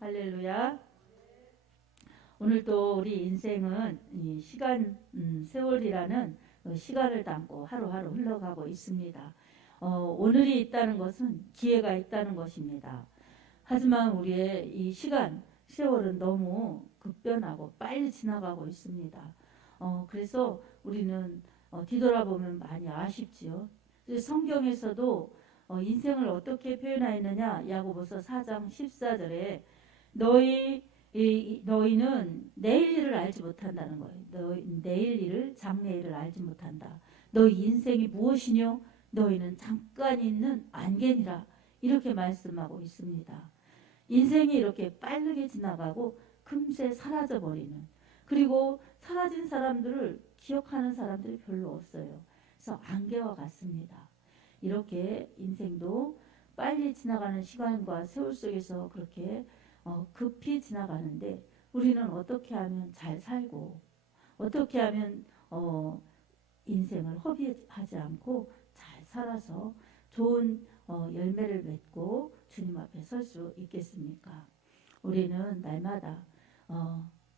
할렐루야. 오늘도 우리 인생은 이 시간, 세월이라는 시간을 담고 하루하루 흘러가고 있습니다. 오늘이 있다는 것은 기회가 있다는 것입니다. 하지만 우리의 이 시간, 세월은 너무 급변하고 빨리 지나가고 있습니다. 그래서 우리는 뒤돌아보면 많이 아쉽지요. 성경에서도 인생을 어떻게 표현하였느냐? 야고보서 4장 14절에 너희는 내일 일을 알지 못한다는 거예요. 내일 일을 장래일을 알지 못한다. 너희 인생이 무엇이뇨? 너희는 잠깐 있는 안개니라. 이렇게 말씀하고 있습니다. 인생이 이렇게 빠르게 지나가고 금세 사라져버리는, 그리고 사라진 사람들을 기억하는 사람들이 별로 없어요. 그래서 안개와 같습니다. 이렇게 인생도 빨리 지나가는 시간과 세월 속에서 그렇게 급히 지나가는데, 우리는 어떻게 하면 잘 살고 어떻게 하면 인생을 허비하지 않고 잘 살아서 좋은 열매를 맺고 주님 앞에 설 수 있겠습니까? 우리는 날마다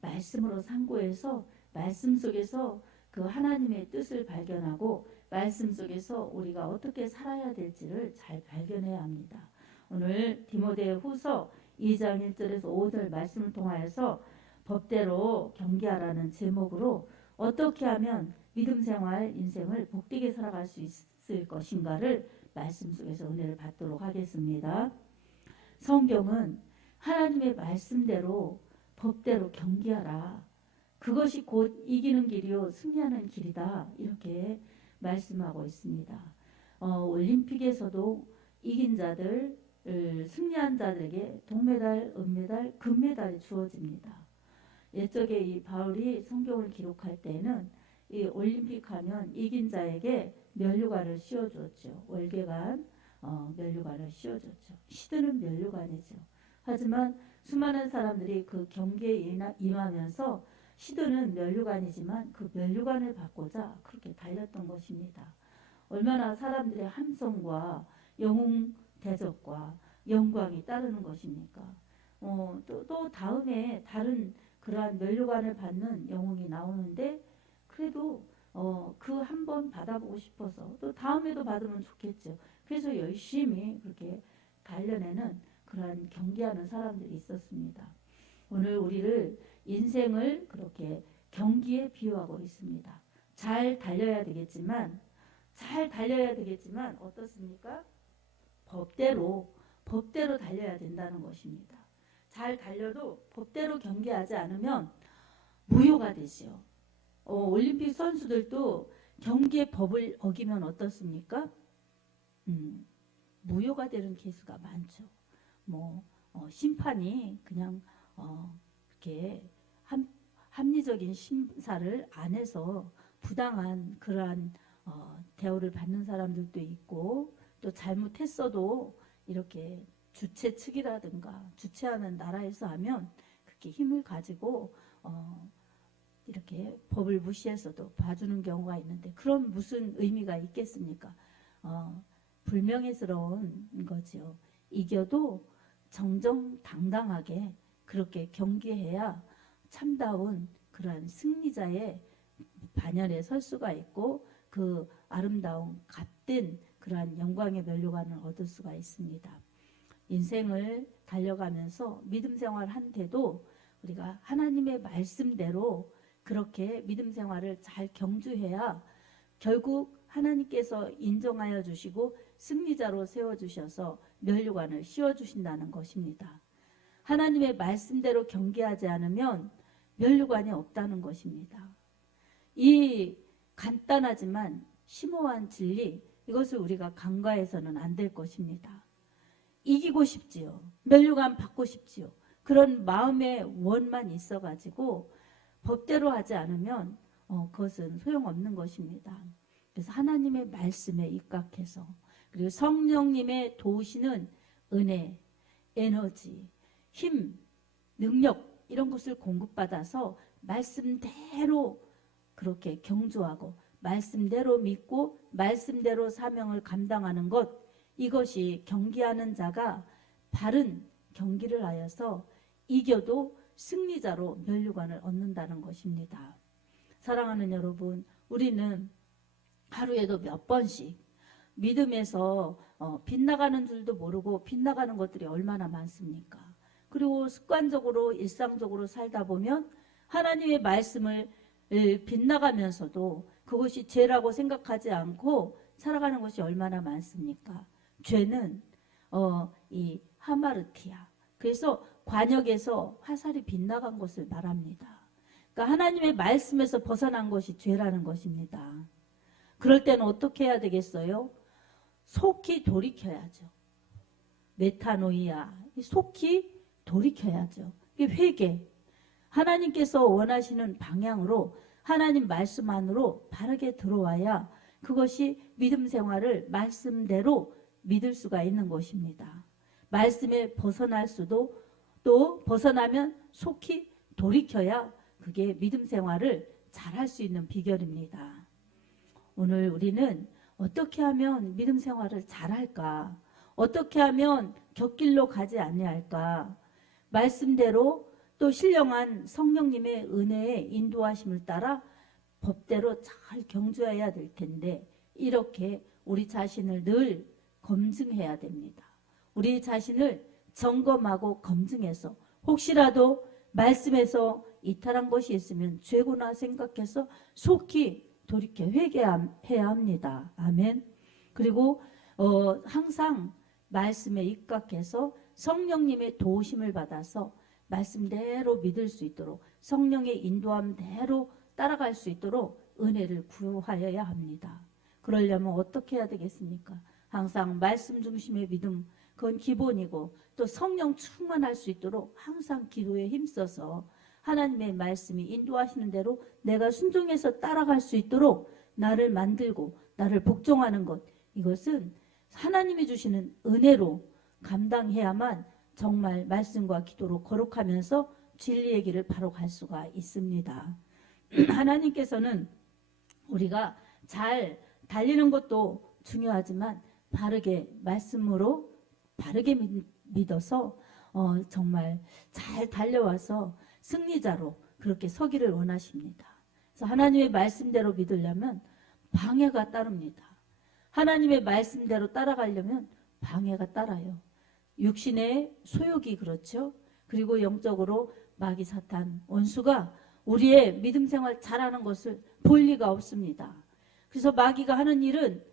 말씀으로 상고해서 말씀 속에서 그 하나님의 뜻을 발견하고 말씀 속에서 우리가 어떻게 살아야 될지를 잘 발견해야 합니다. 오늘 디모데 후서 2장 1절에서 5절 말씀을 통하여서 법대로 경계하라는 제목으로 어떻게 하면 믿음 생활 인생을 복되게 살아갈 수 있을 것인가를 말씀 속에서 은혜를 받도록 하겠습니다. 성경은 하나님의 말씀대로 법대로 경계하라. 그것이 곧 이기는 길이요 승리하는 길이다. 이렇게 말씀하고 있습니다. 올림픽에서도 이긴 자들, 승리한 자들에게 동메달, 은메달, 금메달이 주어집니다. 옛적에 이 바울이 성경을 기록할 때는 이 올림픽 하면 이긴 자에게 면류관을 씌워줬죠. 월계관, 면류관을 씌워줬죠. 시드는 면류관이죠. 하지만 수많은 사람들이 그 경기에 임하면서 시드는 면류관이지만 그 면류관을 받고자 그렇게 달렸던 것입니다. 얼마나 사람들의 함성과 영웅 대접과 영광이 따르는 것입니까? 또 다음에 다른 그러한 면류관을 받는 영웅이 나오는데, 그래도 그 한 번 받아보고 싶어서 또 다음에도 받으면 좋겠죠. 그래서 열심히 그렇게 달려내는 그러한 경기하는 사람들이 있었습니다. 오늘 우리를 인생을 그렇게 경기에 비유하고 있습니다. 잘 달려야 되겠지만 어떻습니까? 법대로 달려야 된다는 것입니다. 잘 달려도 법대로 경기하지 않으면 무효가 되죠. 올림픽 선수들도 경기의 법을 어기면 어떻습니까? 무효가 되는 케이스가 많죠. 심판이 그냥 이렇게 합리적인 심사를 안 해서 부당한 그러한 대우를 받는 사람들도 있고, 또 잘못했어도 이렇게 주최 측이라든가 주최하는 나라에서 하면 그렇게 힘을 가지고 이렇게 법을 무시해서도 봐주는 경우가 있는데, 그런 무슨 의미가 있겠습니까? 불명예스러운 거죠. 이겨도 정정당당하게 그렇게 경기해야 참다운 그러한 승리자의 반열에 설 수가 있고, 그 아름다운 값된 그러한 영광의 면류관을 얻을 수가 있습니다. 인생을 달려가면서 믿음 생활한데도 우리가 하나님의 말씀대로 그렇게 믿음 생활을 잘 경주해야 결국 하나님께서 인정하여 주시고 승리자로 세워주셔서 면류관을 씌워주신다는 것입니다. 하나님의 말씀대로 경계하지 않으면 면류관이 없다는 것입니다. 이 간단하지만 심오한 진리, 이것을 우리가 간과해서는 안 될 것입니다. 이기고 싶지요. 면류관 받고 싶지요. 그런 마음의 원만 있어가지고 법대로 하지 않으면 그것은 소용없는 것입니다. 그래서 하나님의 말씀에 입각해서, 그리고 성령님의 도우시는 은혜, 에너지, 힘, 능력, 이런 것을 공급받아서 말씀대로 그렇게 경주하고 말씀대로 믿고 말씀대로 사명을 감당하는 것, 이것이 경기하는 자가 바른 경기를 하여서 이겨도 승리자로 면류관을 얻는다는 것입니다. 사랑하는 여러분, 우리는 하루에도 몇 번씩 믿음에서 빗나가는 줄도 모르고 빗나가는 것들이 얼마나 많습니까? 그리고 습관적으로 일상적으로 살다 보면 하나님의 말씀을 빗나가면서도 그것이 죄라고 생각하지 않고 살아가는 것이 얼마나 많습니까? 죄는 이 하마르티아, 그래서 관역에서 화살이 빗나간 것을 말합니다. 그러니까 하나님의 말씀에서 벗어난 것이 죄라는 것입니다. 그럴 때는 어떻게 해야 되겠어요? 속히 돌이켜야죠. 메타노이아, 속히 돌이켜야죠. 이게 회개. 하나님께서 원하시는 방향으로 하나님 말씀 안으로 바르게 들어와야 그것이 믿음 생활을 말씀대로 믿을 수가 있는 것입니다. 말씀에 벗어날 수도, 또 벗어나면 속히 돌이켜야 그게 믿음 생활을 잘할 수 있는 비결입니다. 오늘 우리는 어떻게 하면 믿음 생활을 잘할까? 어떻게 하면 곁길로 가지 아니할까? 말씀대로 또 신령한 성령님의 은혜의 인도하심을 따라 법대로 잘 경주해야 될 텐데, 이렇게 우리 자신을 늘 검증해야 됩니다. 우리 자신을 점검하고 검증해서 혹시라도 말씀에서 이탈한 것이 있으면 죄구나 생각해서 속히 돌이켜 회개해야 합니다. 아멘. 그리고 항상 말씀에 입각해서 성령님의 도우심을 받아서 말씀대로 믿을 수 있도록, 성령의 인도함대로 따라갈 수 있도록 은혜를 구하여야 합니다. 그러려면 어떻게 해야 되겠습니까? 항상 말씀 중심의 믿음, 그건 기본이고, 또 성령 충만할 수 있도록 항상 기도에 힘써서 하나님의 말씀이 인도하시는 대로 내가 순종해서 따라갈 수 있도록 나를 만들고 나를 복종하는 것, 이것은 하나님이 주시는 은혜로 감당해야만 정말 말씀과 기도로 거룩하면서 진리의 길을 바로 갈 수가 있습니다. 하나님께서는 우리가 잘 달리는 것도 중요하지만 바르게 말씀으로 바르게 믿어서 정말 잘 달려와서 승리자로 그렇게 서기를 원하십니다. 그래서 하나님의 말씀대로 믿으려면 방해가 따릅니다. 하나님의 말씀대로 따라가려면 방해가 따라요. 육신의 소욕이 그렇죠. 그리고 영적으로 마귀 사탄 원수가 우리의 믿음 생활 잘하는 것을 볼 리가 없습니다. 그래서 마귀가 하는 일은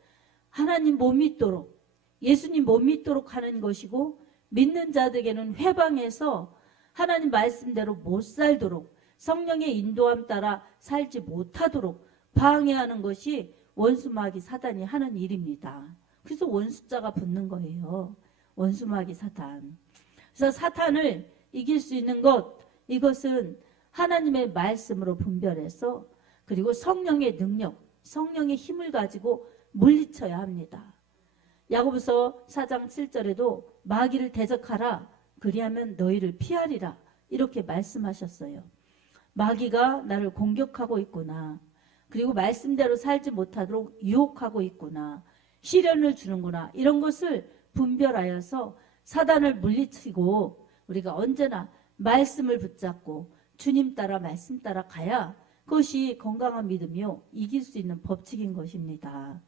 하나님 못 믿도록, 예수님 못 믿도록 하는 것이고, 믿는 자들에게는 회방해서 하나님 말씀대로 못 살도록, 성령의 인도함 따라 살지 못하도록 방해하는 것이 원수 마귀 사단이 하는 일입니다. 그래서 원수자가 붙는 거예요. 원수 마귀 사탄. 그래서 사탄을 이길 수 있는 것, 이것은 하나님의 말씀으로 분별해서, 그리고 성령의 능력, 성령의 힘을 가지고 물리쳐야 합니다. 야고보서 4장 7절에도 마귀를 대적하라, 그리하면 너희를 피하리라, 이렇게 말씀하셨어요. 마귀가 나를 공격하고 있구나, 그리고 말씀대로 살지 못하도록 유혹하고 있구나, 시련을 주는구나, 이런 것을 분별하여서 사단을 물리치고 우리가 언제나 말씀을 붙잡고 주님 따라 말씀 따라 가야 그것이 건강한 믿음이요 이길 수 있는 법칙인 것입니다.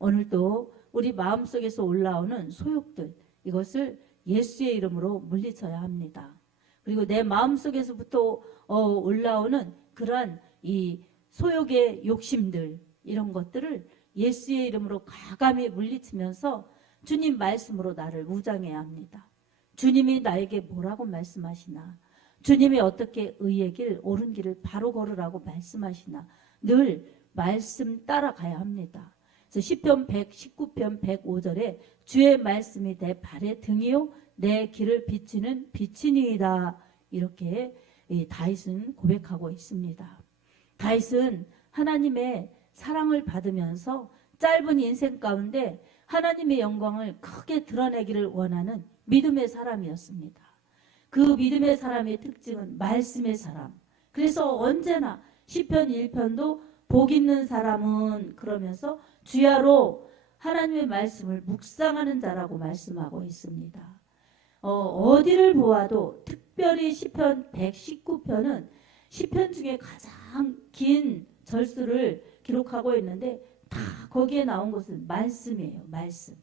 오늘도 우리 마음속에서 올라오는 소욕들, 이것을 예수의 이름으로 물리쳐야 합니다. 그리고 내 마음속에서부터 올라오는 그러한 이 소욕의 욕심들, 이런 것들을 예수의 이름으로 과감히 물리치면서 주님 말씀으로 나를 무장해야 합니다. 주님이 나에게 뭐라고 말씀하시나, 주님이 어떻게 의의 길, 옳은 길을 바로 걸으라고 말씀하시나, 늘 말씀 따라가야 합니다. 그래서 시편 119편 105절에 주의 말씀이 내 발의 등이요 내 길을 비치는 빛이니이다, 이렇게 다윗은 고백하고 있습니다. 다윗은 하나님의 사랑을 받으면서 짧은 인생 가운데 하나님의 영광을 크게 드러내기를 원하는 믿음의 사람이었습니다. 그 믿음의 사람의 특징은 말씀의 사람. 그래서 언제나 시편 1편도 복 있는 사람은 그러면서 주야로 하나님의 말씀을 묵상하는 자라고 말씀하고 있습니다. 어디를 보아도 특별히 시편 119편은 시편 중에 가장 긴 절수를 기록하고 있는데 다 거기에 나온 것은 말씀이에요. 말씀.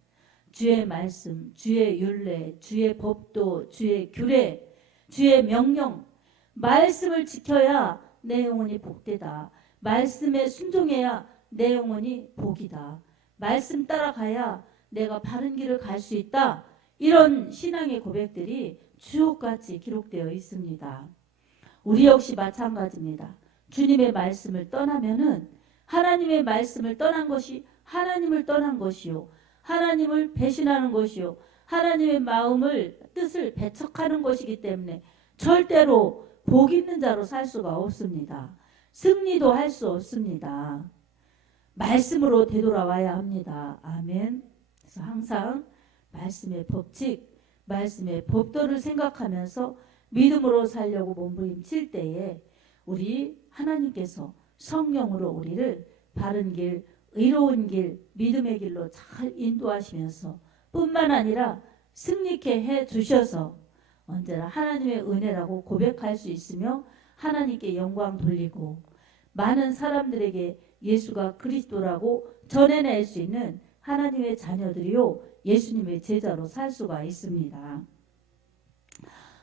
주의 말씀, 주의 율례, 주의 법도, 주의 규례, 주의 명령. 말씀을 지켜야 내 영혼이 복되다. 말씀에 순종해야 내 영혼이 복이다. 말씀 따라가야 내가 바른 길을 갈 수 있다. 이런 신앙의 고백들이 주옥같이 기록되어 있습니다. 우리 역시 마찬가지입니다. 주님의 말씀을 떠나면은 하나님의 말씀을 떠난 것이 하나님을 떠난 것이요. 하나님을 배신하는 것이요. 하나님의 마음을 뜻을 배척하는 것이기 때문에 절대로 복 있는 자로 살 수가 없습니다. 승리도 할 수 없습니다. 말씀으로 되돌아와야 합니다. 아멘. 그래서 항상 말씀의 법칙, 말씀의 법도를 생각하면서 믿음으로 살려고 몸부림칠 때에 우리 하나님께서 성령으로 우리를 바른 길, 의로운 길, 믿음의 길로 잘 인도하시면서 뿐만 아니라 승리케 해 주셔서 언제나 하나님의 은혜라고 고백할 수 있으며 하나님께 영광 돌리고 많은 사람들에게 예수가 그리스도라고 전해낼 수 있는 하나님의 자녀들이요 예수님의 제자로 살 수가 있습니다.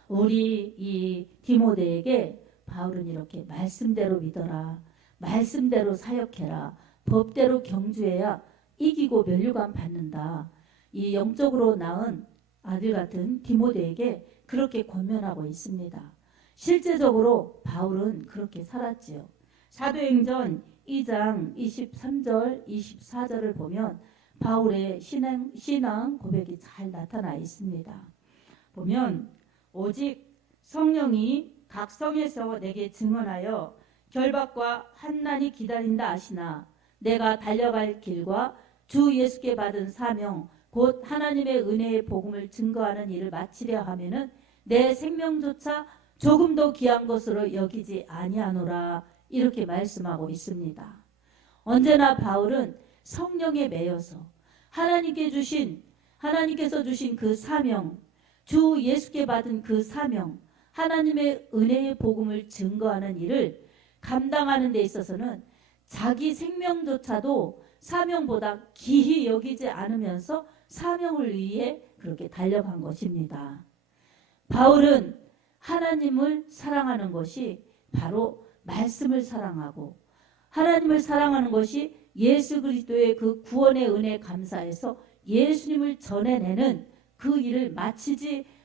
우리 이 디모데에게 바울은 이렇게 말씀대로 믿어라, 말씀대로 사역해라, 법대로 경주해야 이기고 면류관 받는다. 이 영적으로 낳은 아들 같은 디모데에게 그렇게 권면하고 있습니다. 실제적으로 바울은 그렇게 살았지요. 사도행전 2장 23절 24절을 보면 바울의 신앙 고백이 잘 나타나 있습니다. 보면 오직 성령이 각 성에서 내게 증언하여 결박과 환난이 기다린다 하시나 내가 달려갈 길과 주 예수께 받은 사명 곧 하나님의 은혜의 복음을 증거하는 일을 마치려 하면은 내 생명조차 조금도 귀한 것으로 여기지 아니하노라 이렇게 말씀하고 있습니다. 언제나 바울은 성령에 매여서 하나님께서 주신 그 사명, 주 예수께 받은 그 사명, 하나님의 은혜의 복음을 증거하는 일을 감당하는 데 있어서는 자기 생명조차도 사명보다 기히 여기지 않으면서 사명을 위해 그렇게 달려간 것입니다. 바울은 하나님을 사랑하는 것이 바로 말씀을 사랑하고 하나님을 사랑하는 것이 예수 그리스도의 그 구원의 은혜에 감사해서 예수님을 전해내는 그 일을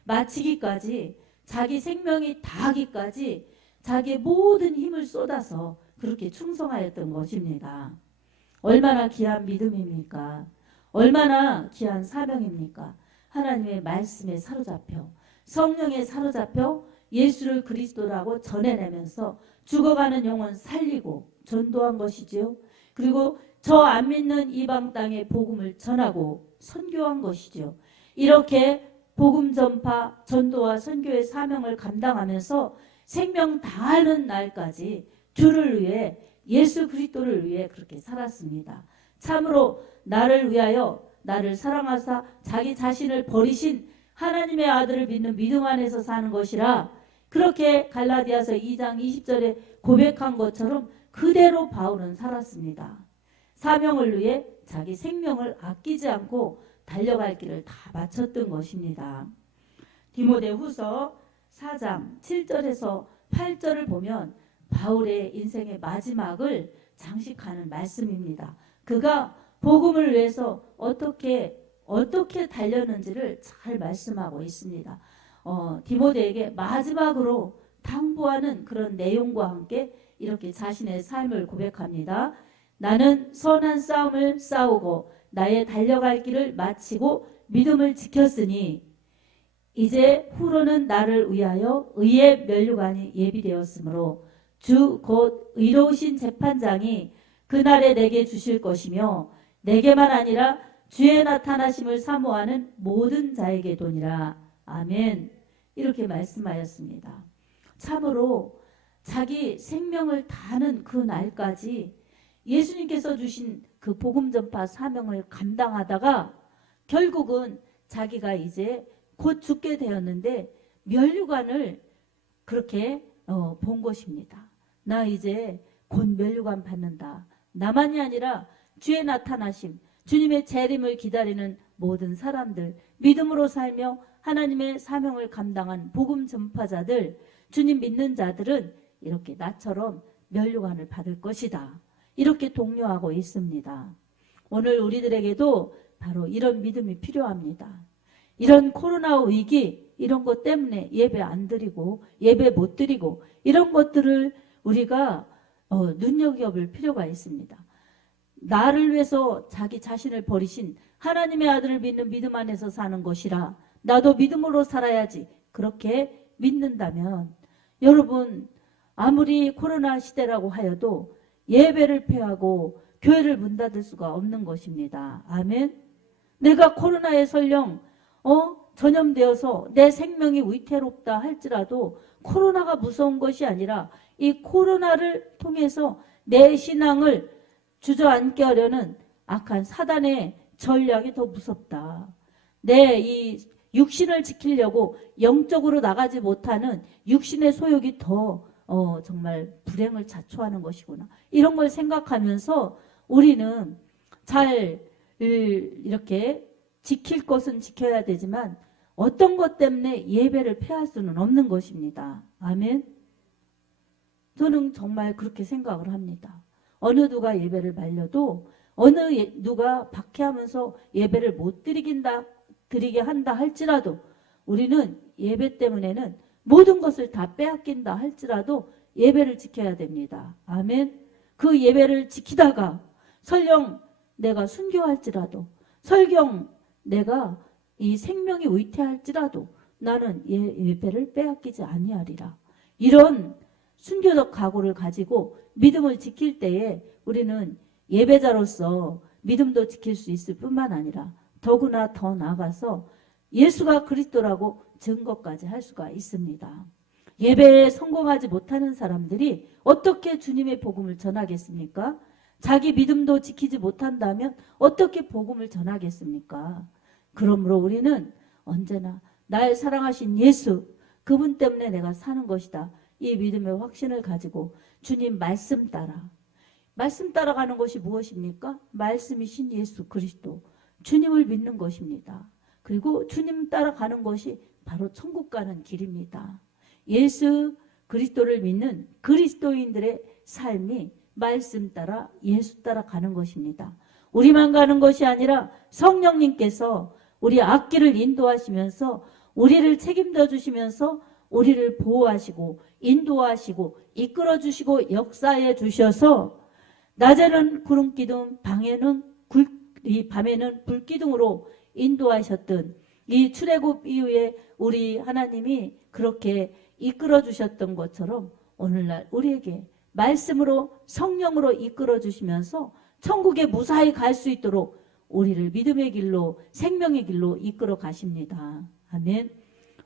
마치기까지 자기 생명이 다하기까지 자기의 모든 힘을 쏟아서 그렇게 충성하였던 것입니다. 얼마나 귀한 믿음입니까? 얼마나 귀한 사명입니까? 하나님의 말씀에 사로잡혀 성령에 사로잡혀 예수를 그리스도라고 전해내면서 죽어가는 영혼 살리고 전도한 것이지요. 그리고 저 안 믿는 이방 땅에 복음을 전하고 선교한 것이죠. 이렇게 복음 전파, 전도와 선교의 사명을 감당하면서 생명 다하는 날까지 주를 위해 예수 그리스도를 위해 그렇게 살았습니다. 참으로 나를 위하여 나를 사랑하사 자기 자신을 버리신 하나님의 아들을 믿는 믿음 안에서 사는 것이라 그렇게 갈라디아서 2장 20절에 고백한 것처럼 그대로 바울은 살았습니다. 사명을 위해 자기 생명을 아끼지 않고 달려갈 길을 다 마쳤던 것입니다. 디모데후서 4장 7절에서 8절을 보면 바울의 인생의 마지막을 장식하는 말씀입니다. 그가 복음을 위해서 어떻게 달렸는지를 잘 말씀하고 있습니다. 디모데에게 마지막으로 당부하는 그런 내용과 함께 이렇게 자신의 삶을 고백합니다. 나는 선한 싸움을 싸우고 나의 달려갈 길을 마치고 믿음을 지켰으니 이제 후로는 나를 위하여 의의 면류관이 예비되었으므로 주 곧 의로우신 재판장이 그날에 내게 주실 것이며 내게만 아니라 주의 나타나심을 사모하는 모든 자에게 도니라. 아멘. 이렇게 말씀하였습니다. 참으로 자기 생명을 다하는 그 날까지 예수님께서 주신 그 복음 전파 사명을 감당하다가 결국은 자기가 이제 곧 죽게 되었는데 면류관을 그렇게 본 것입니다. 나 이제 곧 면류관 받는다. 나만이 아니라 주의 나타나심, 주님의 재림을 기다리는 모든 사람들, 믿음으로 살며 하나님의 사명을 감당한 복음 전파자들, 주님 믿는 자들은 이렇게 나처럼 면류관을 받을 것이다. 이렇게 독려하고 있습니다. 오늘 우리들에게도 바로 이런 믿음이 필요합니다. 이런 코로나 위기, 이런 것 때문에 예배 안 드리고 예배 못 드리고 이런 것들을 우리가 눈여겨볼 필요가 있습니다. 나를 위해서 자기 자신을 버리신 하나님의 아들을 믿는 믿음 안에서 사는 것이라 나도 믿음으로 살아야지. 그렇게 믿는다면 여러분 아무리 코로나 시대라고 하여도 예배를 폐하고 교회를 문 닫을 수가 없는 것입니다. 아멘. 내가 코로나에 설령 전염되어서 내 생명이 위태롭다 할지라도 코로나가 무서운 것이 아니라 이 코로나를 통해서 내 신앙을 주저앉게 하려는 악한 사단의 전략이 더 무섭다. 내 이 육신을 지키려고 영적으로 나가지 못하는 육신의 소욕이 더 정말 불행을 자초하는 것이구나. 이런 걸 생각하면서 우리는 잘 이렇게 지킬 것은 지켜야 되지만 어떤 것 때문에 예배를 폐할 수는 없는 것입니다. 아멘. 저는 정말 그렇게 생각을 합니다. 어느 누가 예배를 말려도 어느 누가 박해하면서 예배를 못 드리게 한다 할지라도 우리는 예배 때문에는 모든 것을 다 빼앗긴다 할지라도 예배를 지켜야 됩니다. 아멘. 그 예배를 지키다가 설령 내가 순교할지라도 설령 내가 이 생명이 위태할지라도 나는 예배를 빼앗기지 아니하리라. 이런 순교적 각오를 가지고 믿음을 지킬 때에 우리는 예배자로서 믿음도 지킬 수 있을 뿐만 아니라 더구나 더 나아가서 예수가 그리스도라고 증거까지 할 수가 있습니다. 예배에 성공하지 못하는 사람들이 어떻게 주님의 복음을 전하겠습니까? 자기 믿음도 지키지 못한다면 어떻게 복음을 전하겠습니까? 그러므로 우리는 언제나 날 사랑하신 예수, 그분 때문에 내가 사는 것이다. 이 믿음의 확신을 가지고 주님 말씀 따라가는 것이 무엇입니까? 말씀이신 예수 그리스도, 주님을 믿는 것입니다. 그리고 주님 따라가는 것이 바로 천국 가는 길입니다. 예수 그리스도를 믿는 그리스도인들의 삶이 말씀 따라 예수 따라 가는 것입니다. 우리만 가는 것이 아니라 성령님께서 우리 앞길을 인도하시면서 우리를 책임져 주시면서 우리를 보호하시고 인도하시고 이끌어 주시고 역사해 주셔서 낮에는 구름기둥, 밤에는 불기둥으로 인도하셨던 이 출애굽 이후에 우리 하나님이 그렇게 이끌어 주셨던 것처럼 오늘날 우리에게 말씀으로 성령으로 이끌어 주시면서 천국에 무사히 갈 수 있도록 우리를 믿음의 길로 생명의 길로 이끌어 가십니다. 아멘.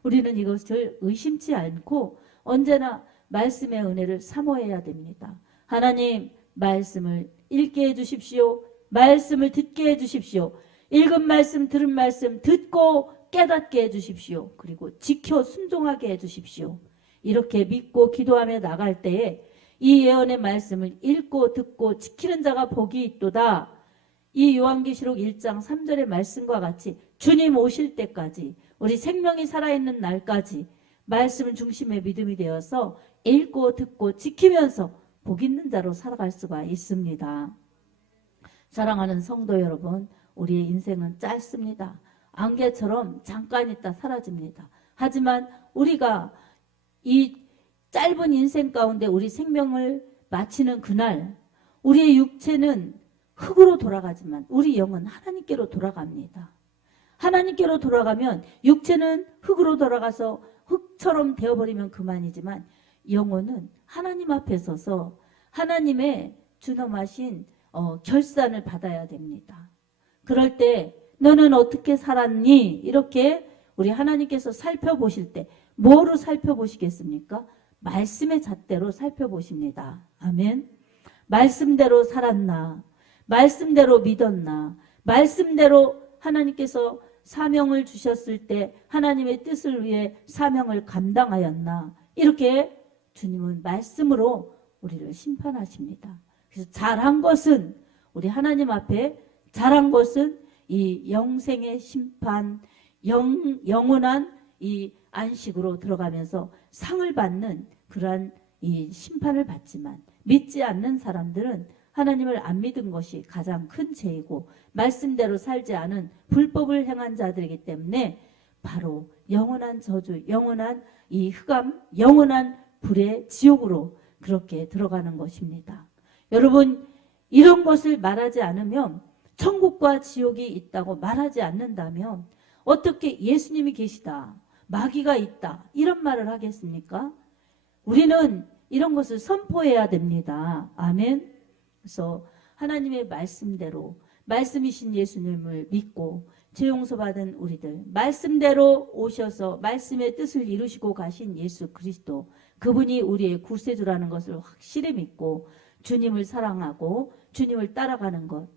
우리는 이것을 의심치 않고 언제나 말씀의 은혜를 사모해야 됩니다. 하나님 말씀을 읽게 해주십시오. 말씀을 듣게 해주십시오. 읽은 말씀 들은 말씀 듣고 깨닫게 해주십시오. 그리고 지켜 순종하게 해주십시오. 이렇게 믿고 기도하며 나갈 때에 이 예언의 말씀을 읽고 듣고 지키는 자가 복이 있도다. 이 요한계시록 1장 3절의 말씀과 같이 주님 오실 때까지 우리 생명이 살아있는 날까지 말씀 중심의 믿음이 되어서 읽고 듣고 지키면서 복 있는 자로 살아갈 수가 있습니다. 사랑하는 성도 여러분, 우리의 인생은 짧습니다. 안개처럼 잠깐 있다 사라집니다. 하지만 우리가 이 짧은 인생 가운데 우리 생명을 마치는 그날 우리의 육체는 흙으로 돌아가지만 우리 영은 하나님께로 돌아갑니다. 하나님께로 돌아가면 육체는 흙으로 돌아가서 흙처럼 되어버리면 그만이지만 영혼은 하나님 앞에 서서 하나님의 준엄하신 결산을 받아야 됩니다. 그럴 때 너는 어떻게 살았니? 이렇게 우리 하나님께서 살펴보실 때 뭐로 살펴보시겠습니까? 말씀의 잣대로 살펴보십니다. 아멘. 말씀대로 살았나? 말씀대로 믿었나? 말씀대로 하나님께서 사명을 주셨을 때 하나님의 뜻을 위해 사명을 감당하였나? 이렇게 주님은 말씀으로 우리를 심판하십니다. 그래서 잘한 것은, 우리 하나님 앞에 잘한 것은 이 영생의 심판, 영원한 이 안식으로 들어가면서 상을 받는 그러한 이 심판을 받지만, 믿지 않는 사람들은 하나님을 안 믿은 것이 가장 큰 죄이고 말씀대로 살지 않은 불법을 행한 자들이기 때문에 바로 영원한 저주, 영원한 이 흑암, 영원한 불의 지옥으로 그렇게 들어가는 것입니다. 여러분, 이런 것을 말하지 않으면, 천국과 지옥이 있다고 말하지 않는다면 어떻게 예수님이 계시다, 마귀가 있다, 이런 말을 하겠습니까? 우리는 이런 것을 선포해야 됩니다. 아멘. 그래서 하나님의 말씀대로, 말씀이신 예수님을 믿고 죄 용서받은 우리들, 말씀대로 오셔서 말씀의 뜻을 이루시고 가신 예수 그리스도, 그분이 우리의 구세주라는 것을 확실히 믿고 주님을 사랑하고 주님을 따라가는 것,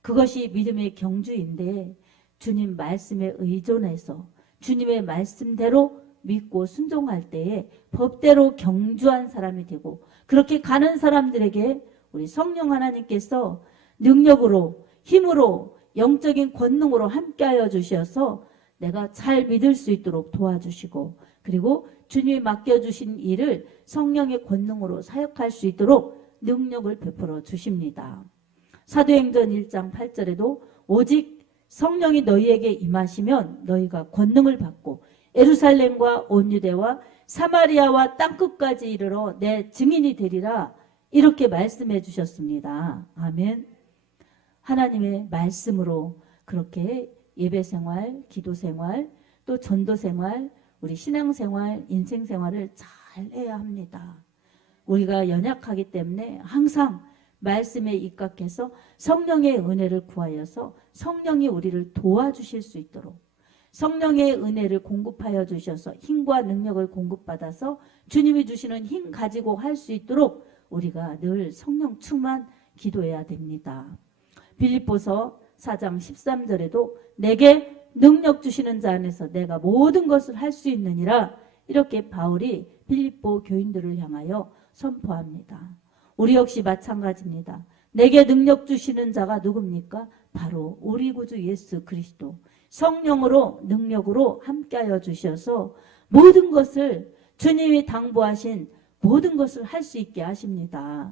그것이 믿음의 경주인데, 주님 말씀에 의존해서 주님의 말씀대로 믿고 순종할 때에 법대로 경주한 사람이 되고, 그렇게 가는 사람들에게 우리 성령 하나님께서 능력으로, 힘으로, 영적인 권능으로 함께하여 주셔서 내가 잘 믿을 수 있도록 도와주시고, 그리고 주님이 맡겨주신 일을 성령의 권능으로 사역할 수 있도록 능력을 베풀어 주십니다. 사도행전 1장 8절에도 오직 성령이 너희에게 임하시면 너희가 권능을 받고 예루살렘과 온 유대와 사마리아와 땅끝까지 이르러 내 증인이 되리라, 이렇게 말씀해 주셨습니다. 아멘. 하나님의 말씀으로 그렇게 예배생활, 기도생활, 또 전도생활, 우리 신앙생활, 인생생활을 잘 해야 합니다. 우리가 연약하기 때문에 항상 말씀에 입각해서 성령의 은혜를 구하여서 성령이 우리를 도와주실 수 있도록, 성령의 은혜를 공급하여 주셔서 힘과 능력을 공급받아서 주님이 주시는 힘 가지고 할 수 있도록 우리가 늘 성령 충만 기도해야 됩니다. 빌립보서 4장 13절에도 내게 능력 주시는 자 안에서 내가 모든 것을 할 수 있느니라, 이렇게 바울이 빌립보 교인들을 향하여 선포합니다. 우리 역시 마찬가지입니다. 내게 능력 주시는 자가 누굽니까? 바로 우리 구주 예수 그리스도, 성령으로 능력으로 함께하여 주셔서 모든 것을, 주님이 당부하신 모든 것을 할 수 있게 하십니다.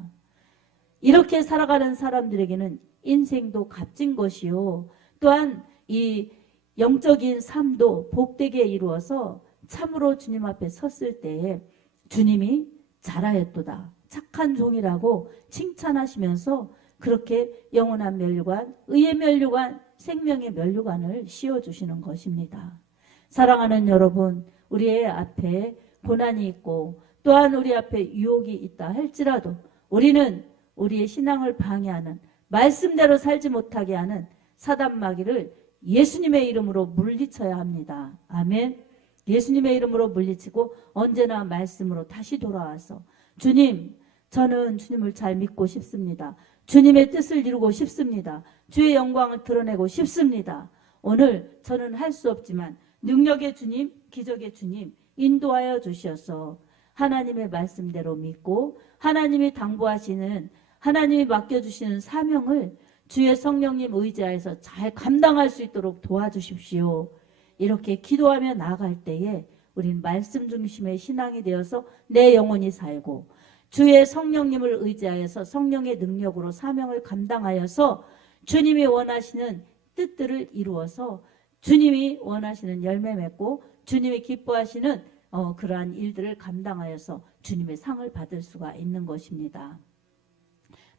이렇게 살아가는 사람들에게는 인생도 값진 것이요, 또한 이 영적인 삶도 복되게 이루어서 참으로 주님 앞에 섰을 때에 주님이 잘하였도다, 착한 종이라고 칭찬하시면서 그렇게 영원한 면류관, 의의 면류관, 생명의 면류관을 씌워주시는 것입니다. 사랑하는 여러분, 우리의 앞에 고난이 있고 또한 우리 앞에 유혹이 있다 할지라도 우리는 우리의 신앙을 방해하는, 말씀대로 살지 못하게 하는 사단 마귀를 예수님의 이름으로 물리쳐야 합니다. 아멘. 예수님의 이름으로 물리치고 언제나 말씀으로 다시 돌아와서 주님, 저는 주님을 잘 믿고 싶습니다. 주님의 뜻을 이루고 싶습니다. 주의 영광을 드러내고 싶습니다. 오늘 저는 할 수 없지만 능력의 주님, 기적의 주님 인도하여 주셔서 하나님의 말씀대로 믿고 하나님이 당부하시는, 하나님이 맡겨주시는 사명을 주의 성령님 의지하여서 잘 감당할 수 있도록 도와주십시오. 이렇게 기도하며 나아갈 때에 우리는 말씀 중심의 신앙이 되어서 내 영혼이 살고, 주의 성령님을 의지하여서 성령의 능력으로 사명을 감당하여서 주님이 원하시는 뜻들을 이루어서 주님이 원하시는 열매 맺고 주님이 기뻐하시는 그러한 일들을 감당하여서 주님의 상을 받을 수가 있는 것입니다.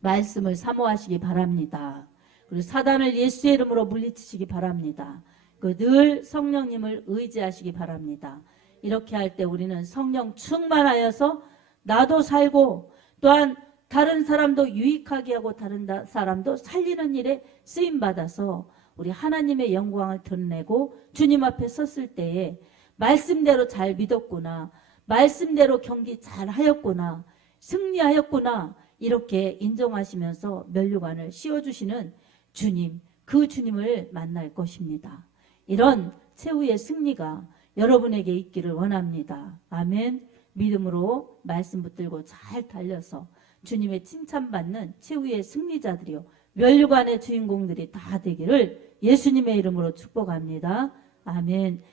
말씀을 사모하시기 바랍니다. 그리고 사단을 예수의 이름으로 물리치시기 바랍니다. 늘 성령님을 의지하시기 바랍니다. 이렇게 할 때 우리는 성령 충만하여서 나도 살고 또한 다른 사람도 유익하게 하고 다른 사람도 살리는 일에 쓰임받아서 우리 하나님의 영광을 드러내고 주님 앞에 섰을 때에 말씀대로 잘 믿었구나, 말씀대로 경기 잘 하였구나, 승리하였구나, 이렇게 인정하시면서 면류관을 씌워주시는 주님, 그 주님을 만날 것입니다. 이런 최후의 승리가 여러분에게 있기를 원합니다. 아멘. 믿음으로 말씀 붙들고 잘 달려서 주님의 칭찬받는 최후의 승리자들이요 면류관의 주인공들이 다 되기를 예수님의 이름으로 축복합니다. 아멘.